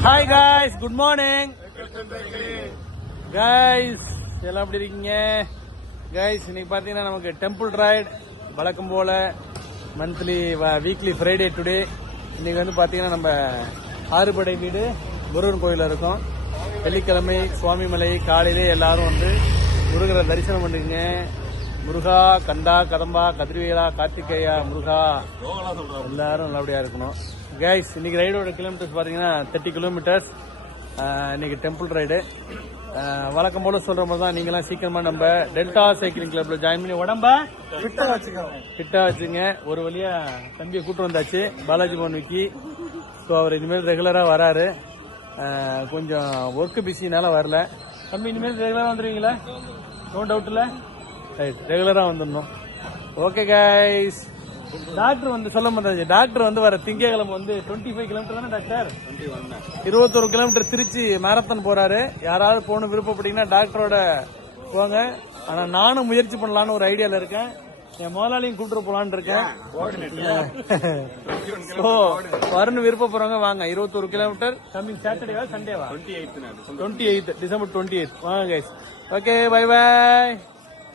Hi guys, good morning guys. எல்லாம் எப்படி இருக்கீங்க காய்ஸ்? இன்னைக்கு பாத்தீங்கன்னா நமக்கு டெம்பிள் ரைட் வழக்கம் போல மந்த்லி வீக்லி ஃப்ரைடே டுடே. இன்னைக்கு வந்து பாத்தீங்கன்னா நம்ம ஆறுபடை வீடு முருகன் கோயில இருக்கோம். வெள்ளிக்கிழமை சுவாமிமலை காலையிலே எல்லாரும் வந்து முருகரை தரிசனம் பண்ணுங்க. முருகா, கண்டா, கதம்பா, கதிர்வேலா, கார்த்திகேயா, முருகா எல்லாரும் நல்லபடியா இருக்கணும் கைஸ். இன்னைக்கு ரைடோட கிலோமீட்டர்ஸ் பாத்தீங்கன்னா 30 கிலோமீட்டர்ஸ். இன்னைக்கு டெம்பிள் ரைடு. வழக்கம் போல சொல்ற மாதிரி தான் நீங்களாம் சீக்கிரமா நம்ம டெல்டா சைக்கிளிங் கிளப்ல ஜாயின் பண்ணி உடம்ப ஃபிட்டா வச்சுங்க. ஒரு வழியா தம்பியை கூட்டு வந்தாச்சு, பாலாஜி பவன் விக்கி. ஸோ அவர் இனிமேல் ரெகுலரா வராரு. கொஞ்சம் ஒர்க் பிஸினால வரல. தம்பி இனிமேல் ரெகுலரா வந்துருவீங்களா? நோ டவுட்ல ரைட், ரெகுலரா வந்துடணும். Okay guys. டாக்டர் வந்து சொல்ல மாட்டாங்க. டாக்டர் வந்து வர திங்கக்கிழமை வந்து 25 கிலோமீட்டர் தானே டாக்டர்? 21 கிலோமீட்டர் திருச்சி மேரத்தான் போறாரு. யாராவது போகணும் விருப்பப்பட்டீங்கன்னா டாக்டரோட போங்க. ஆனா நானும் முயற்சி பண்ணலான்னு ஒரு ஐடியால இருக்கேன். என் முதலாளியும் கூப்பிட்டு போலான்னு இருக்கேன். வரணும் விருப்பப்படுறவங்க வாங்க. 21 கிலோமீட்டர் கம்மிங் சாட்டர்டேவா சண்டேவா? 28 டிசம்பர் 28 வாங்க கைஸ். Okay, bye bye.